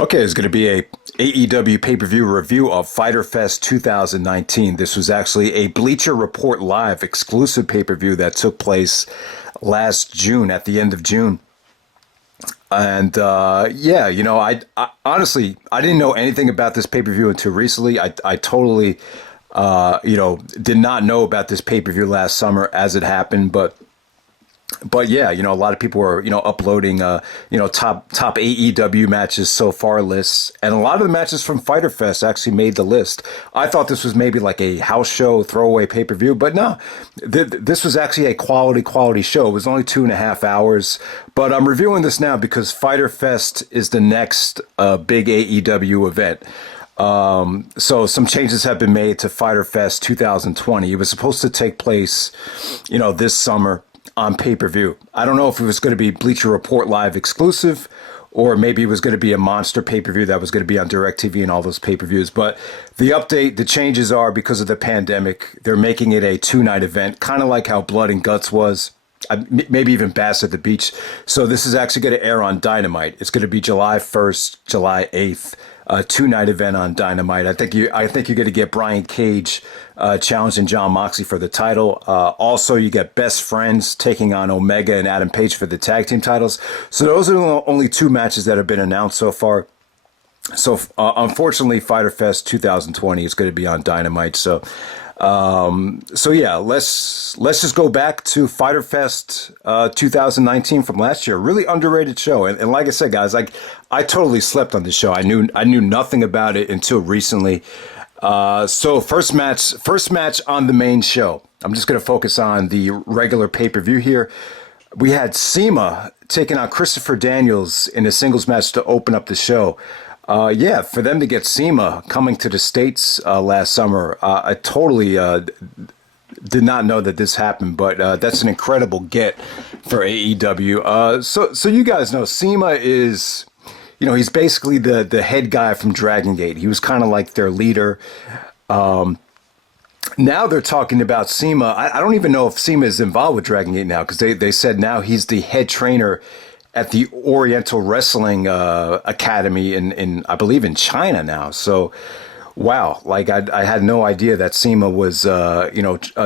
Okay, it's going to be a AEW pay-per-view review of Fyter Fest 2019. This was actually a Bleacher Report Live exclusive pay-per-view that took place last June, at the end of June. And yeah, I honestly I didn't know anything about this pay-per-view until recently. I totally did not know about this pay-per-view last summer as it happened, but yeah, a lot of people were, uploading, top AEW matches so far lists. And a lot of the matches from Fyter Fest actually made the list. I thought this was maybe like a house show throwaway pay-per-view, but no, this was actually a quality show. It was only 2.5 hours, but I'm reviewing this now because Fyter Fest is the next big AEW event. So some changes have been made to Fyter Fest 2020. It was supposed to take place, this summer on pay-per-view. I don't know if it was going to be Bleacher Report Live exclusive, or maybe it was going to be a monster pay-per-view that was going to be on DirecTV and all those pay-per-views. But the changes are because of the pandemic. They're making it a 2-night event, kind of like how Blood and Guts was, maybe even Bass at the Beach. So this is actually going to air on Dynamite. It's going to be July 1st, July 8th. A 2-night event on Dynamite. I think you're going to get Brian Cage challenging John Moxley for the title. Also, you get Best Friends taking on Omega and Adam Page for the tag team titles. So those are the only 2 matches that have been announced so far. So unfortunately, Fyter Fest 2020 is going to be on Dynamite. So yeah, let's just go back to Fyter Fest 2019 from last year. Really underrated show, and like I said, guys, I totally slept on this show. I knew nothing about it until recently. So first match on the main show. I'm just going to focus on the regular pay-per-view here. We had CIMA taking on Christopher Daniels in a singles match to open up the show. Yeah, for them to get CIMA coming to the States last summer, I totally did not know that this happened, but that's an incredible get for AEW. So you guys know CIMA is, he's basically the head guy from Dragon Gate. He was kind of like their leader. Now they're talking about CIMA. I don't even know if CIMA is involved with Dragon Gate now, because they said now he's the head trainer at the Oriental Wrestling Academy in I believe in China now. So, wow, like I had no idea that CIMA was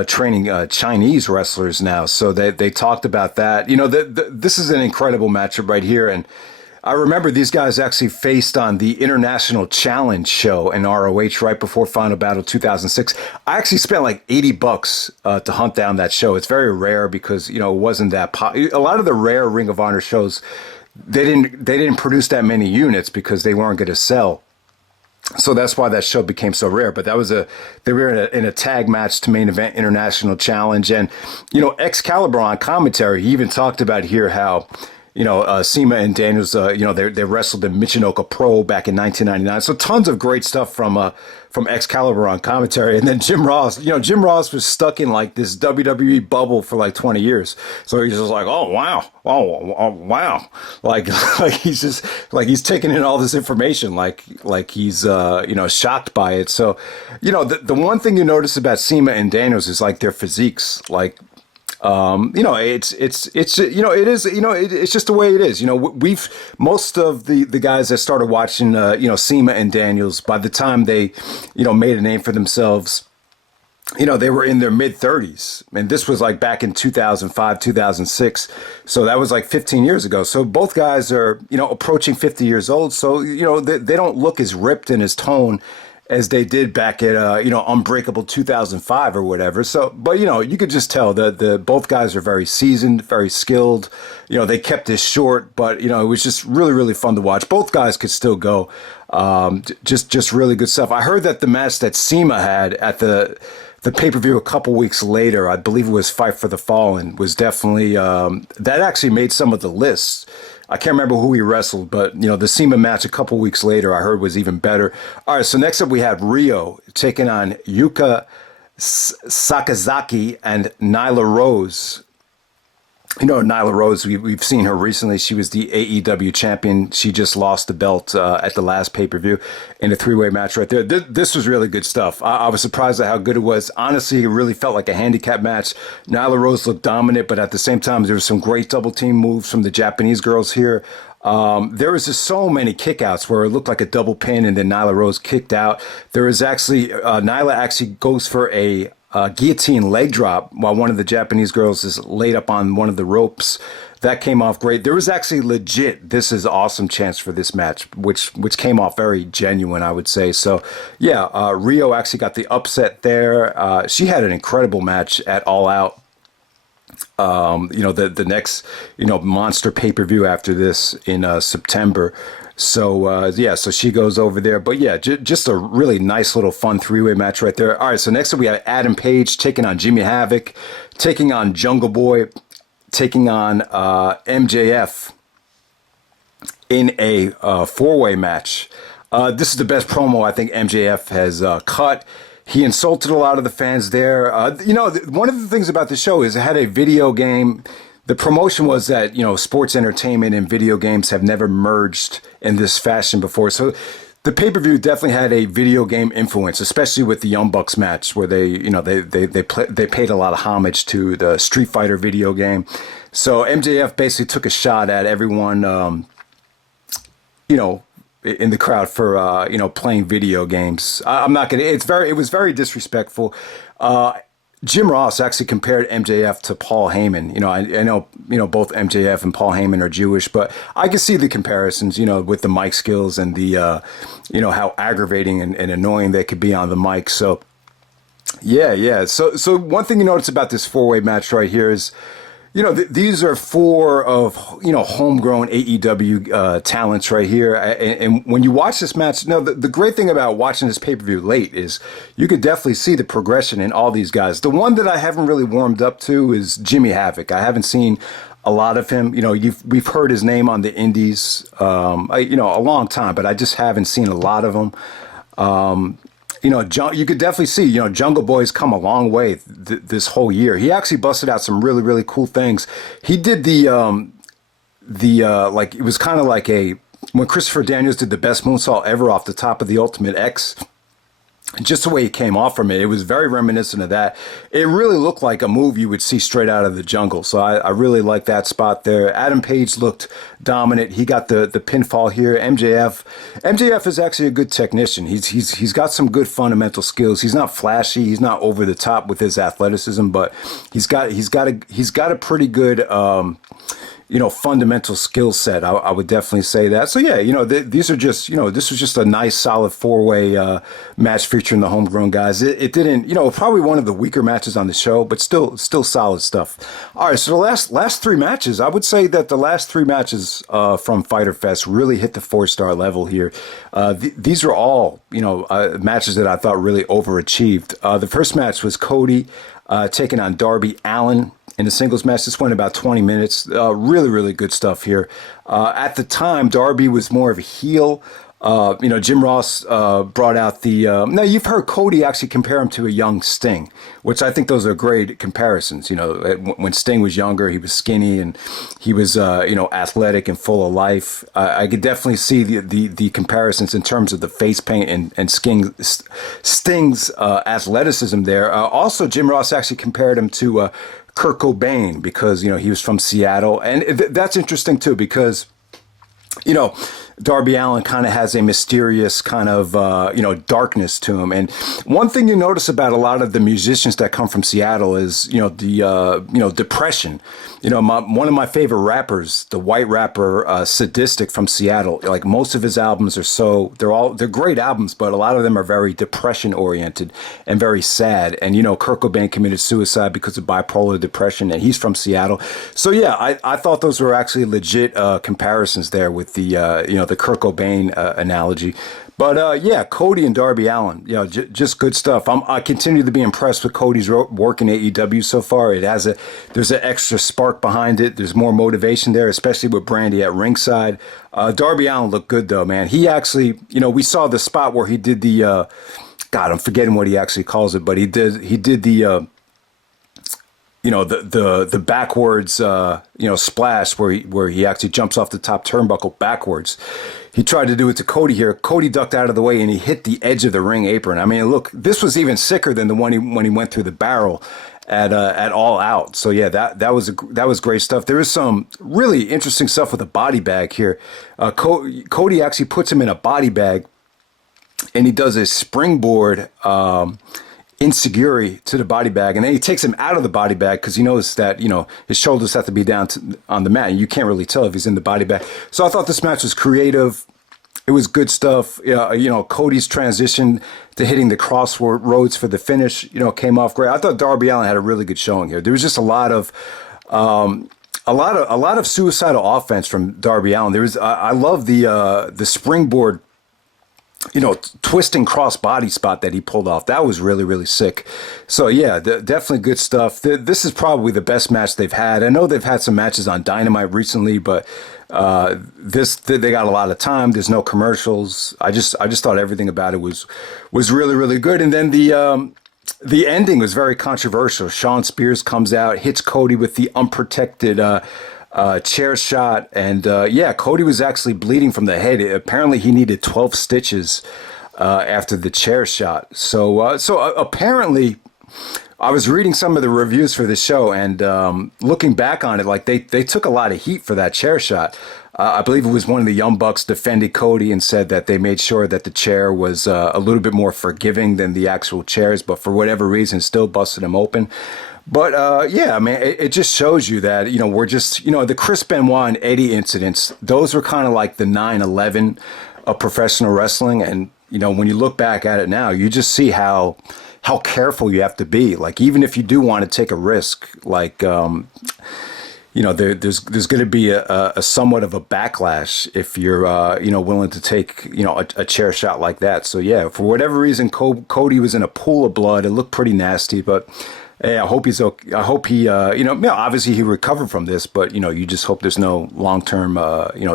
training Chinese wrestlers now. So they talked about that. This is an incredible matchup right here, and I remember these guys actually faced on the International Challenge show in ROH right before Final Battle 2006. I actually spent like $80 to hunt down that show. It's very rare because, it wasn't that a lot of the rare Ring of Honor shows, they didn't produce that many units because they weren't going to sell. So that's why that show became so rare. But they were in a tag match to main event International Challenge. And, Excalibur on commentary, he even talked about here how, CIMA and Daniels, they wrestled in Michinoku Pro back in 1999. So tons of great stuff from Excalibur on commentary. And then Jim Ross was stuck in like this WWE bubble for like 20 years. So he's just like, oh, wow. Wow. Like he's just like, he's taking in all this information, like he's, shocked by it. So, the one thing you notice about CIMA and Daniels is like their physiques, like, it's just the way it is. Most of the guys that started watching, CIMA and Daniels, by the time they, made a name for themselves, they were in their mid 30s, and this was like back in 2005, 2006. So that was like 15 years ago. So both guys are, approaching 50 years old. So, they don't look as ripped and as toned as they did back at Unbreakable 2005 or whatever. So, but you could just tell that the both guys are very seasoned, very skilled. They kept this short, but it was just really, really fun to watch. Both guys could still go. Just really good stuff. I heard that the match that CIMA had at the pay-per-view a couple weeks later, I believe it was Fight for the Fallen, was definitely that actually made some of the lists. I can't remember who he wrestled, but, the CIMA match a couple weeks later I heard was even better. All right, so next up we have Riho taking on Yuka, Sakazaki, and Nyla Rose. Nyla Rose, we've seen her recently. She was the AEW champion. She just lost the belt at the last pay-per-view in a 3-way match right there. This was really good stuff. I was surprised at how good it was. Honestly, it really felt like a handicap match. Nyla Rose looked dominant, but at the same time, there was some great double-team moves from the Japanese girls here. There was just so many kickouts where it looked like a double pin, and then Nyla Rose kicked out. There was actually Nyla actually goes for a guillotine leg drop while one of the Japanese girls is laid up on one of the ropes. That came off great. There was actually legit, this is awesome chance for this match, which came off very genuine, I would say. So, yeah, Riho actually got the upset there. She had an incredible match at All Out. The next, monster pay-per-view after this in September. So, so she goes over there. But, yeah, just a really nice little fun three-way match right there. All right, so next up we have Adam Page taking on Jimmy Havoc, taking on Jungle Boy, taking on MJF in a four-way match. This is the best promo I think MJF has cut. He insulted a lot of the fans there. One of the things about the show is it had a video game. The promotion was that, sports entertainment and video games have never merged in this fashion before. So the pay-per-view definitely had a video game influence, especially with the Young Bucks match where they paid a lot of homage to the Street Fighter video game. So MJF basically took a shot at everyone, in the crowd for playing video games. I'm not gonna. It was very disrespectful. Jim Ross actually compared MJF to Paul Heyman. I know both MJF and Paul Heyman are Jewish, but I can see the comparisons. With the mic skills and the how aggravating and annoying they could be on the mic. So yeah. So one thing you notice about this four-way match right here is, these are four of, homegrown AEW talents right here. And when you watch this match, the great thing about watching this pay-per-view late is you could definitely see the progression in all these guys. The one that I haven't really warmed up to is Jimmy Havoc. I haven't seen a lot of him. We've heard his name on the indies, a long time, but I just haven't seen a lot of him. You could definitely see, Jungle Boy's come a long way this whole year. He actually busted out some really, really cool things. He did it was kind of like when Christopher Daniels did the best moonsault ever off the top of the Ultimate X. Just the way he came off from it was very reminiscent of that. It really looked like a move you would see straight out of the jungle. So I really like that spot there. Adam Page looked dominant. He got the pinfall here. MJF is actually a good technician. He's got some good fundamental skills. He's not flashy. He's not over the top with his athleticism, but he's got a pretty good fundamental skill set. I would definitely say that. So yeah, these are just, this was just a nice solid four-way match featuring the homegrown guys. It didn't, probably one of the weaker matches on the show, but still solid stuff. All right, so the last three matches, I would say that the last three matches from Fyter Fest really hit the 4-star level here. These are all, matches that I thought really overachieved. The first match was Cody taking on Darby Allin in a singles match. This went about 20 minutes. Really, really good stuff here. At the time, Darby was more of a heel. Jim Ross brought out the... now, you've heard Cody actually compare him to a young Sting, which I think those are great comparisons. When Sting was younger, he was skinny and he was, athletic and full of life. I could definitely see the comparisons in terms of the face paint and Sting's athleticism there. Also, Jim Ross actually compared him to Kurt Cobain because, he was from Seattle. And that's interesting, too, because, Darby Allin kind of has a mysterious kind of, darkness to him. And one thing you notice about a lot of the musicians that come from Seattle is, the depression. One of my favorite rappers, the white rapper Sadistic from Seattle, like most of his albums are they're great albums, but a lot of them are very depression oriented and very sad. And, Kurt Cobain committed suicide because of bipolar depression, and he's from Seattle. So, yeah, I thought those were actually legit comparisons there with the Kurt Cobain analogy. But yeah, Cody and Darby Allin, just good stuff. I continue to be impressed with Cody's work in AEW so far. There's an extra spark behind it. There's more motivation there, especially with Brandy at ringside. Darby Allin looked good though, man. He actually, we saw the spot where he did the, God, I'm forgetting what he actually calls it, but he did the, the backwards, splash where he actually jumps off the top turnbuckle backwards. He tried to do it to Cody here. Cody ducked out of the way and he hit the edge of the ring apron. I mean, look, this was even sicker than the one when he went through the barrel. at All Out. So yeah, that was great stuff. There was some really interesting stuff with a body bag here. Cody actually puts him in a body bag, and he does a springboard insecurity to the body bag, and then he takes him out of the body bag because he knows that his shoulders have to be down on the mat, and you can't really tell if he's in the body bag. So I thought this match was creative. It was good stuff. Cody's transition to hitting the crossroads for the finish, came off great. I thought Darby Allin had a really good showing here. There was just a lot of suicidal offense from Darby Allin. I love the springboard, twisting cross body spot that he pulled off. That was really, really sick. So yeah, definitely good stuff. This is probably the best match they've had. I know they've had some matches on Dynamite recently, but they got a lot of time. There's no commercials. I just thought everything about it was really, really good. And then the ending was very controversial. Shawn Spears comes out, hits Cody with the unprotected chair shot, and Cody was actually bleeding from the head. Apparently, he needed 12 stitches after the chair shot. So apparently, I was reading some of the reviews for the show, and looking back on it, like they took a lot of heat for that chair shot. I believe it was one of the Young Bucks defended Cody and said that they made sure that the chair was a little bit more forgiving than the actual chairs, but for whatever reason, still busted him open. But it just shows you that, we're just, the Chris Benoit and Eddie incidents, those were kind of like the 9/11 of professional wrestling. And, when you look back at it now, you just see how careful you have to be. Like, even if you do want to take a risk, like, there's going to be a somewhat of a backlash if you're, willing to take, a chair shot like that. So, yeah, for whatever reason, Cody was in a pool of blood. It looked pretty nasty, but hey, I hope he's okay. I hope he, obviously he recovered from this, but, you just hope there's no long-term,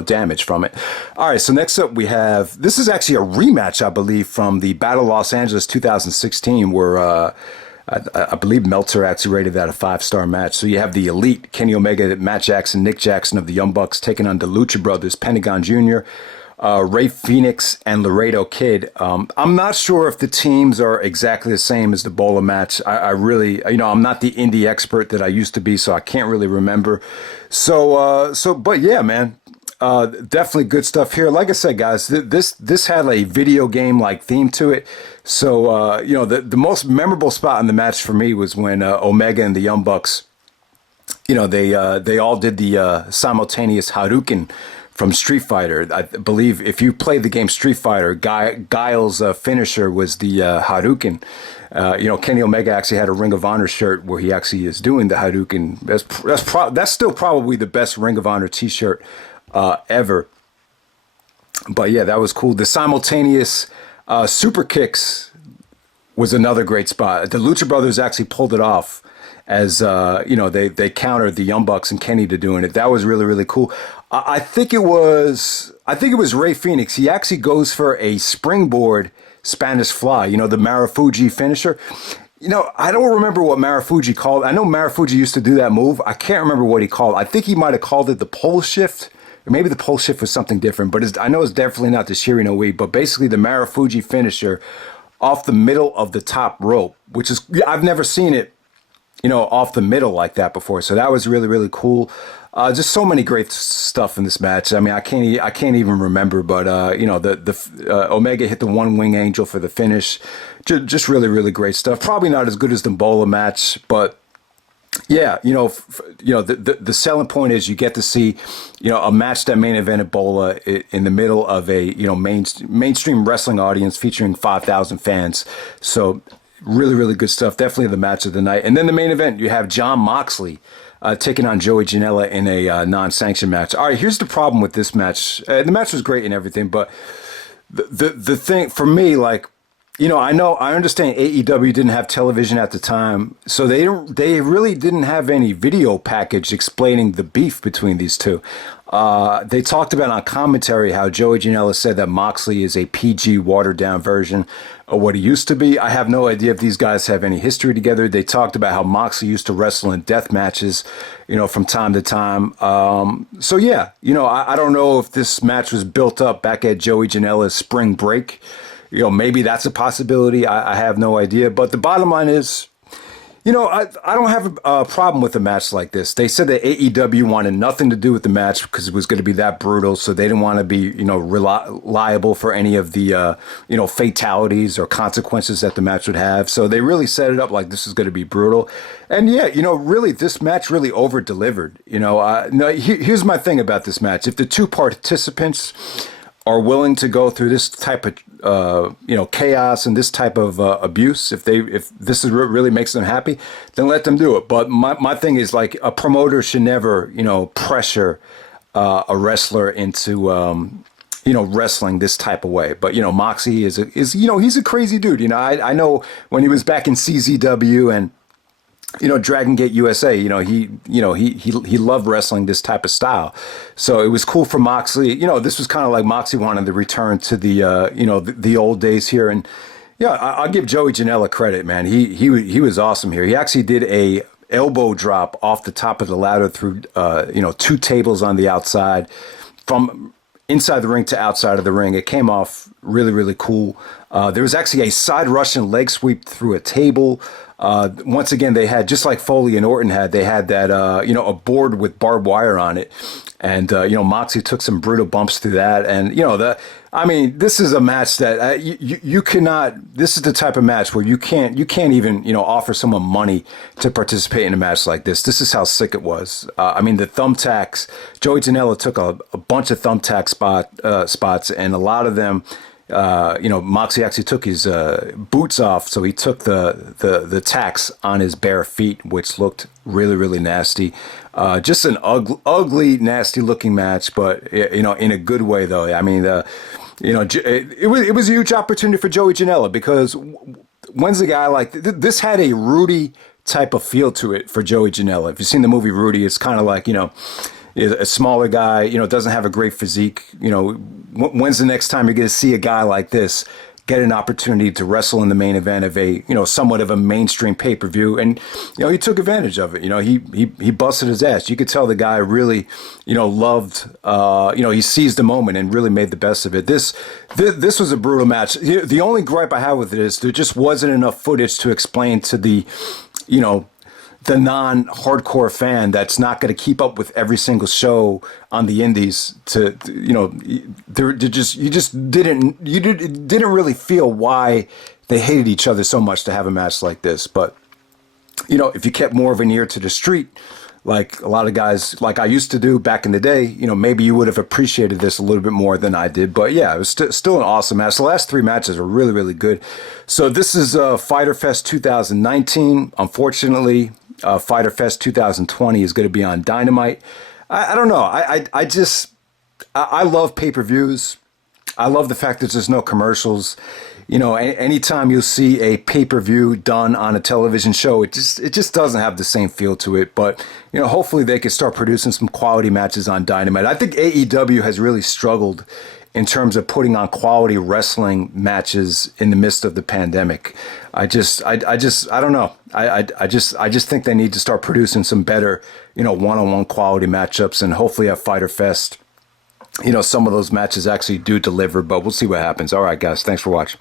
damage from it. All right, so next up we have, this is actually a rematch, I believe, from the Battle of Los Angeles 2016, where I believe Meltzer actually rated that a 5-star match. So you have the Elite, Kenny Omega, Matt Jackson, Nick Jackson of the Young Bucks taking on the Lucha Brothers, Pentagon Jr., Ray Phoenix and Laredo Kid. I'm not sure if the teams are exactly the same as the Bola match. I really, I'm not the indie expert that I used to be, so I can't really remember. But yeah, man, definitely good stuff here. Like I said, guys, this had a video game like theme to it. So, the most memorable spot in the match for me was when Omega and the Young Bucks, they all did the simultaneous Hadouken from Street Fighter. I believe if you played the game Street Fighter, Guile's finisher was the Hadouken. Kenny Omega actually had a Ring of Honor shirt where he actually is doing the Hadouken. That's still probably the best Ring of Honor t-shirt ever. But yeah, that was cool. The simultaneous super kicks was another great spot. The Lucha Brothers actually pulled it off as they countered the Young Bucks and Kenny to doing it. That was really, really cool. I think it was Ray Phoenix. He actually goes for a springboard Spanish fly, the Marufuji finisher. I don't remember what Marufuji called. I know Marufuji used to do that move. I can't remember what he called. I think he might have called it the pole shift. Or maybe the pole shift was something different, but I know it's definitely not the Shirinoe. But basically the Marufuji finisher off the middle of the top rope, which is, I've never seen it, off the middle like that before. So that was really, really cool. Just so many great stuff in this match. I mean, I can't even remember, but the Omega hit the one wing angel for the finish. Just really, really great stuff. Probably not as good as the Bola match, but yeah, the selling point is you get to see, a match that main evented Bola in the middle of a mainstream wrestling audience featuring 5,000 fans. So really, really good stuff. Definitely the match of the night. And then the main event, you have Jon Moxley taking on Joey Janela in a non-sanctioned match. All right, here's the problem with this match. The match was great and everything, but the thing for me, like, I understand AEW didn't have television at the time, so they really didn't have any video package explaining the beef between these two. They talked about on commentary how Joey Janela said that Moxley is a PG watered down version of what he used to be. I have no idea if these guys have any history together. They talked about how Moxley used to wrestle in death matches, from time to time. So yeah, I don't know if this match was built up back at Joey Janela's spring break. Maybe that's a possibility. I have no idea. But the bottom line is, I don't have a problem with a match like this. They said that AEW wanted nothing to do with the match because it was going to be that brutal, so they didn't want to be, liable for any of the, fatalities or consequences that the match would have. So they really set it up like this is going to be brutal. And yeah, really, this match really over delivered. No, here's my thing about this match. If the two participants are willing to go through this type of chaos and this type of abuse, if this is what really makes them happy, then let them do it. But my thing is, like, a promoter should never pressure a wrestler into wrestling this type of way. But Moxie is he's a crazy dude. I know when he was back in CZW and Dragon Gate USA, he loved wrestling this type of style. So it was cool for Moxley. This was kind of like Moxley wanted to return to the, the old days here. And yeah, I'll give Joey Janela credit, man. He was awesome here. He actually did a elbow drop off the top of the ladder through, two tables on the outside from inside the ring to outside of the ring. It came off really, really cool. There was actually a side Russian leg sweep through a table. Once again, they had, just like Foley and Orton had, they had that, a board with barbed wire on it. And, Moxley took some brutal bumps through that. And, this is a match that you cannot, this is the type of match where you can't even, offer someone money to participate in a match like this. This is how sick it was. The thumbtacks, Joey Janela took a bunch of thumbtack spots, and a lot of them, Moxley actually took his boots off, so he took the tacks on his bare feet, which looked really, really nasty. Just an ugly, nasty looking match, but in a good way though. It was a huge opportunity for Joey Janela, because when's a guy like this had a Rudy type of feel to it for Joey Janela. If you've seen the movie Rudy, it's kind of like a smaller guy, doesn't have a great physique. When's the next time you're going to see a guy like this get an opportunity to wrestle in the main event of a, somewhat of a mainstream pay-per-view? And, he took advantage of it. He busted his ass. You could tell the guy really, loved, he seized the moment and really made the best of it. This was a brutal match. The only gripe I have with it is there just wasn't enough footage to explain to the non-hardcore fan that's not going to keep up with every single show on the indies you didn't really feel why they hated each other so much to have a match like this. But if you kept more of an ear to the street, like a lot of guys, like I used to do back in the day, maybe you would have appreciated this a little bit more than I did. But yeah, it was still an awesome match. The last three matches were really, really good. So this is Fyter Fest 2019. Unfortunately, Fyter Fest 2020 is going to be on Dynamite. I don't know. I love pay-per-views. I love the fact that there's no commercials. Anytime you'll see a pay-per-view done on a television show, it just doesn't have the same feel to it. But, hopefully they can start producing some quality matches on Dynamite. I think AEW has really struggled in terms of putting on quality wrestling matches in the midst of the pandemic. I don't know. I just think they need to start producing some better, one-on-one quality matchups, and hopefully at Fyter Fest, some of those matches actually do deliver, but we'll see what happens. All right, guys, thanks for watching.